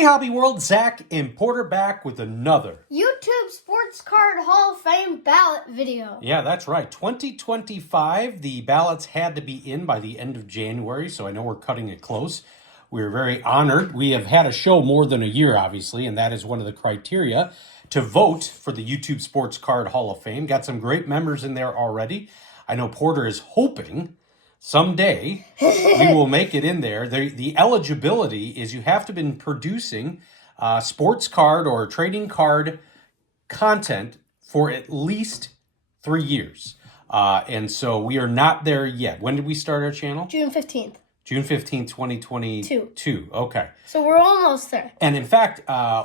Hey Hobby World, Zach and Porter back with another YouTube Sports Card Hall of Fame ballot video. Yeah, that's right. 2025, the ballots had to be in by the end of January, so I know we're cutting it close. We're very honored. We have had a show more than a year, obviously, and that is one of the criteria to vote for the YouTube Sports Card Hall of Fame. Got some great members in there already. I know Porter is hoping someday we will make it in there. The eligibility is you have to have been producing sports card or trading card content for at least 3 years. And so we are not there yet. When did we start our channel? June 15th. June 15th, 2022. Okay. So we're almost there. And in fact,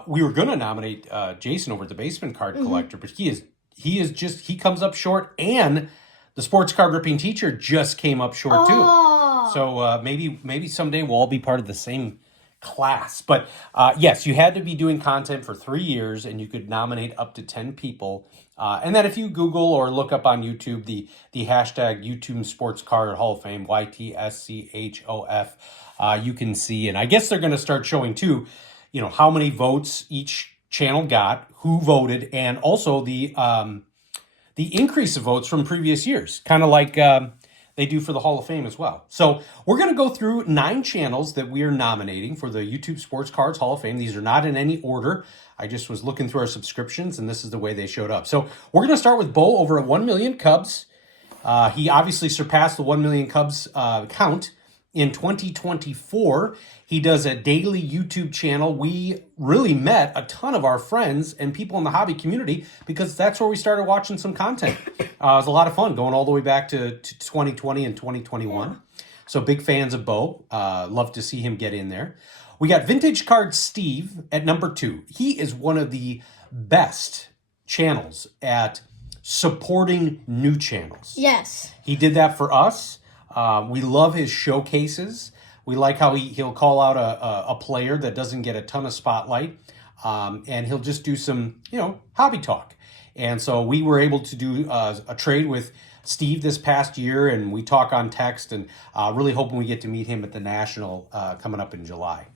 we were going to nominate Jason over at the Basement Card Collector, but he comes up short, and the Sports Card Ripping Teacher just came up short too. So maybe someday we'll all be part of the same class. But yes, you had to be doing content for 3 years, and you could nominate up to 10 people. And then if you Google or look up on YouTube the hashtag YouTube Sports Card Hall of Fame, YTSCHOF, you can see. And I guess they're going to start showing too, how many votes each channel got, who voted, and also the increase of votes from previous years, kind of like they do for the Hall of Fame as well. So we're going to go through 9 channels that we are nominating for the YouTube Sports Cards Hall of Fame. These are not in any order. I just was looking through our subscriptions, and this is the way they showed up. So we're going to start with Bo over at 1 million Cubs. He obviously surpassed the 1 million Cubs count in 2024. He does a daily YouTube channel. We really met a ton of our friends and people in the hobby community because that's where we started watching some content. It was a lot of fun going all the way back to 2020 and 2021. Yeah. So big fans of Bo. Love to see him get in there. We got Vintage Card Steve at number 2. He is one of the best channels at supporting new channels. Yes. He did that for us. We love his showcases. We like how he'll call out a player that doesn't get a ton of spotlight, and he'll just do some, hobby talk. And so we were able to do a trade with Steve this past year, and we talk on text, and really hoping we get to meet him at the National coming up in July.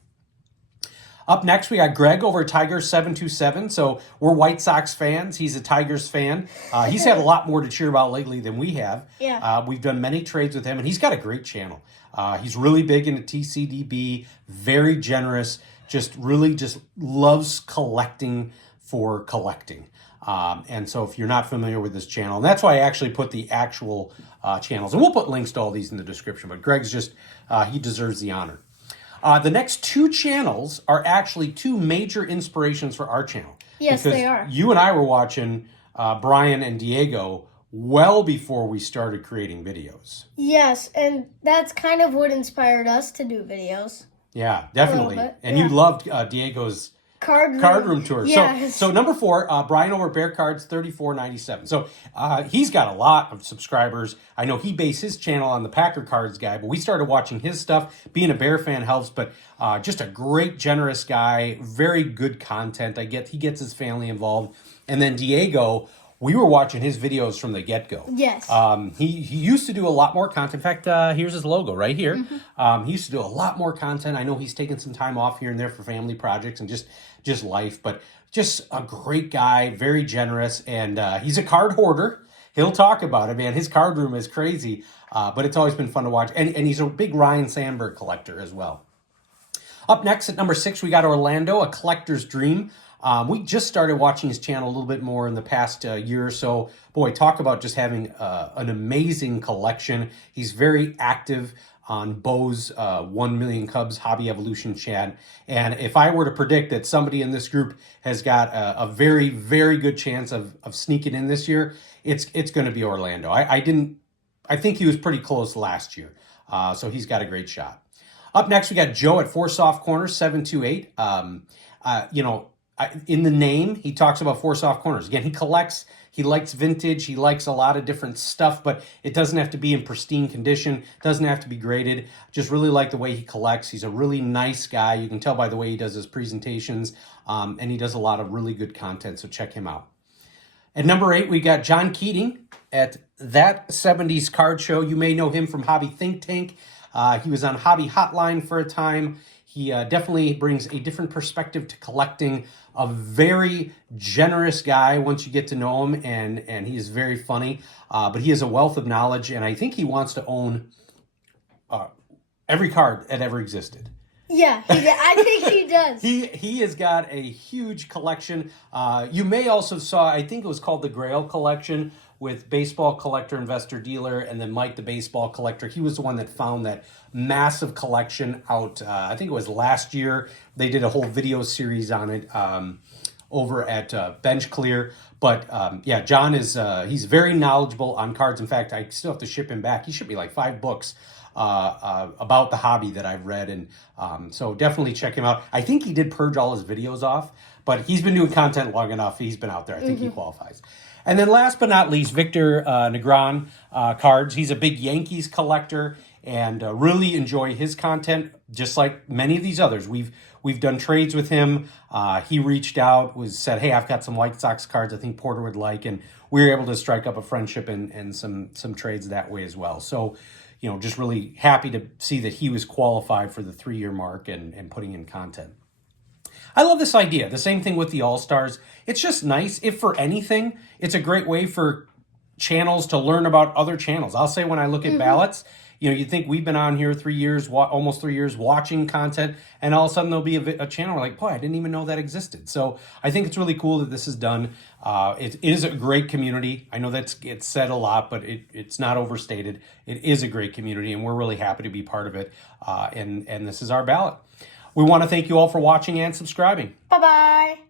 Up next, we got Greg over at Tigers727. So we're White Sox fans. He's a Tigers fan. He's had a lot more to cheer about lately than we have. Yeah. We've done many trades with him, and he's got a great channel. He's really big into TCDB, very generous, just loves collecting for collecting. And so if you're not familiar with this channel, and that's why I actually put the actual channels, and we'll put links to all these in the description, but Greg's he deserves the honor. The next 2 channels are actually 2 major inspirations for our channel. Yes, they are. You and I were watching Brian and Diego well before we started creating videos. Yes, and that's kind of what inspired us to do videos. Yeah, definitely. And yeah. You loved Diego's card room tour. Yes. So number 4, Brian over Bear Cards 3497. So he's got a lot of subscribers. I know he based his channel on the Packer Cards guy, but we started watching his stuff. Being a Bear fan helps, but just a great, generous guy. Very good content. He gets his family involved. And then Diego, we were watching his videos from the get-go. Yes. He used to do a lot more content. In fact, here's his logo right here. He used to do a lot more content. I know he's taken some time off here and there for family projects and just life, but just a great guy, very generous, and he's a card hoarder. He'll talk about it, man. His card room is crazy, but it's always been fun to watch. And he's a big Ryan Sandberg collector as well. Up next at number 6, we got Orlando, A Collector's Dream. We just started watching his channel a little bit more in the past year or so. Boy, talk about just having an amazing collection. He's very active on Bo's 1 Million Cubs Hobby Evolution chat. And if I were to predict that somebody in this group has got a very, very good chance of sneaking in this year, it's going to be Orlando. I think he was pretty close last year. So he's got a great shot. Up next, we got Joe at 4 Soft Corners 728. In the name, he talks about 4 Soft Corners. Again, he collects, he likes vintage, he likes a lot of different stuff, but it doesn't have to be in pristine condition, doesn't have to be graded. Just really like the way he collects. He's a really nice guy. You can tell by the way he does his presentations, and he does a lot of really good content, so check him out. At number 8, we got John Keating at That 70s Card Show. You may know him from Hobby Think Tank. He was on Hobby Hotline for a time. He definitely brings a different perspective to collecting. A very generous guy once you get to know him, and he is very funny. But he has a wealth of knowledge, and I think he wants to own every card that ever existed. Yeah, I think he does. He has got a huge collection. You may also saw, I think it was called the Grail Collection, with Baseball Collector, Investor, Dealer, and then Mike the Baseball Collector. He was the one that found that massive collection out, I think it was last year. They did a whole video series on it over at Bench Clear. But yeah, John is, he's very knowledgeable on cards. In fact, I still have to ship him back. He shipped me like 5 books about the hobby that I've read. And so definitely check him out. I think he did purge all his videos off, but he's been doing content long enough. He's been out there. I think he qualifies. And then last but not least, Victor Negron cards. He's a big Yankees collector and really enjoy his content, just like many of these others. We've done trades with him. He reached out, said, hey, I've got some White Sox cards I think Porter would like. And we were able to strike up a friendship and some trades that way as well. So, you know, just really happy to see that he was qualified for the 3-year mark and putting in content. I love this idea. The same thing with the All-Stars. It's just nice. If for anything, it's a great way for channels to learn about other channels. I'll say when I look at ballots, you know, you think we've been on here 3 years, almost 3 years, watching content, and all of a sudden there'll be a channel like, boy, I didn't even know that existed. So I think it's really cool that this is done. It is a great community. I know it's said a lot, but it's not overstated. It is a great community, and we're really happy to be part of it. And this is our ballot. We want to thank you all for watching and subscribing. Bye-bye.